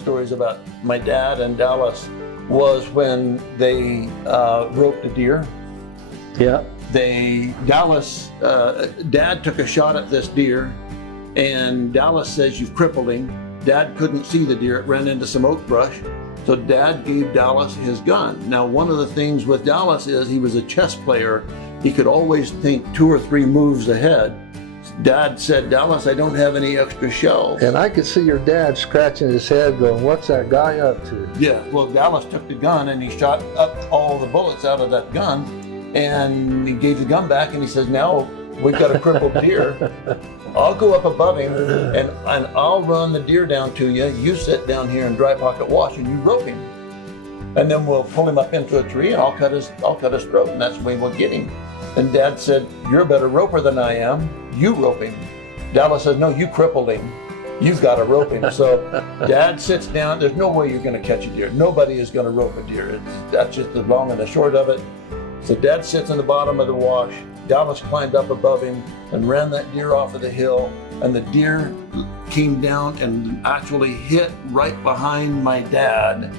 stories about my dad and Dallas was when they roped a deer. Yeah. Dad took a shot at this deer, and Dallas says, "You've crippled him." Dad couldn't see the deer. It ran into some oak brush. So Dad gave Dallas his gun. Now, one of the things with Dallas is he was a chess player. He could always think 2 or 3 moves ahead. Dad said, "Dallas, I don't have any extra shells." And I could see your dad scratching his head going, "What's that guy up to?" Yeah, well, Dallas took the gun and he shot up all the bullets out of that gun, and he gave the gun back and he says, "Now we've got a crippled deer. I'll go up above him and I'll run the deer down to you. You sit down here and dry pocket wash and you rope him. And then we'll pull him up into a tree and I'll cut his throat, and that's the way we'll get him." And Dad said, "You're a better roper than I am. You rope him." Dallas says, "No, you crippled him. You've got to rope him." So Dad sits down. There's no way you're going to catch a deer. Nobody is going to rope a deer. That's just the long and the short of it. So Dad sits in the bottom of the wash. Dallas climbed up above him and ran that deer off of the hill. And the deer came down and actually hit right behind my dad.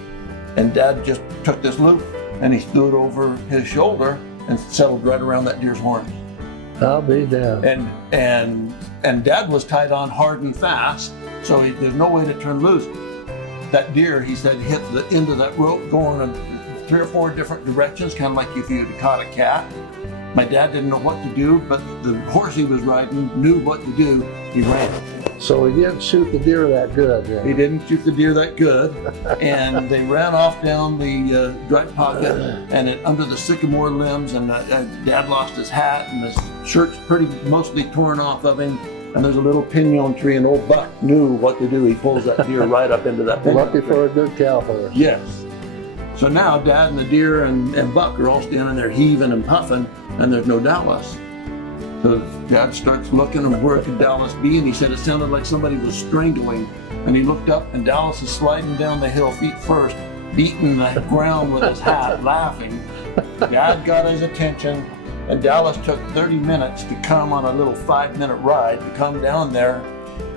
And Dad just took this loop and he threw it over his shoulder and settled right around that deer's horns. I'll be damned. And Dad was tied on hard and fast, so there's no way to turn loose. That deer, he said, hit the end of that rope going in 3 or 4 different directions, kind of like if you had caught a cat. My dad didn't know what to do, but the horse he was riding knew what to do. He ran. So he didn't shoot the deer that good then? He didn't shoot the deer that good. And they ran off down the dry pocket and under the sycamore limbs, and Dad lost his hat and his shirt's mostly torn off of him. And there's a little pinon tree, and old Buck knew what to do. He pulls that deer right up into that pinon Lucky tree. for a good cow horse. Yes. So now Dad and the deer and Buck are all standing there heaving and puffing, and there's no Dallas. So Dad starts looking, and where could Dallas be? And he said it sounded like somebody was strangling. And he looked up, and Dallas is sliding down the hill feet first, beating the ground with his hat, laughing. Dad got his attention, and Dallas took 30 minutes to come on a little 5-minute ride to come down there.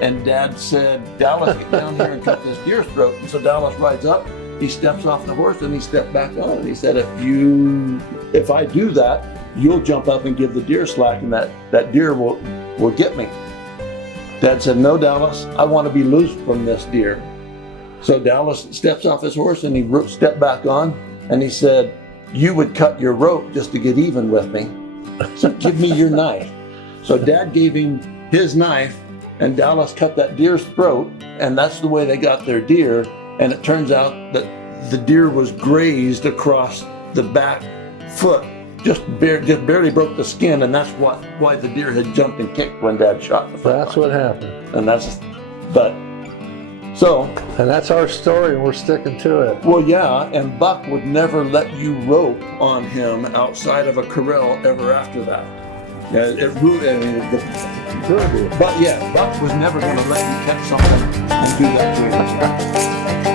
And Dad said, "Dallas, get down here and cut this deer's throat." And so Dallas rides up, he steps off the horse, and he stepped back on. And he said, if I do that, you'll jump up and give the deer slack, and that deer will get me. Dad said, "No, Dallas, I want to be loose from this deer." So Dallas steps off his horse and he stepped back on, and he said, "You would cut your rope just to get even with me. So give me your knife." So Dad gave him his knife, and Dallas cut that deer's throat, and that's the way they got their deer. And it turns out that the deer was grazed across the back foot. Just barely broke the skin, and that's why the deer had jumped and kicked when Dad shot the front. That's what happened. And And that's our story, and we're sticking to it. well, yeah, and Buck would never let you rope on him outside of a corral ever after that. Yeah, but yeah, Buck was never going to let you catch something and do that to him.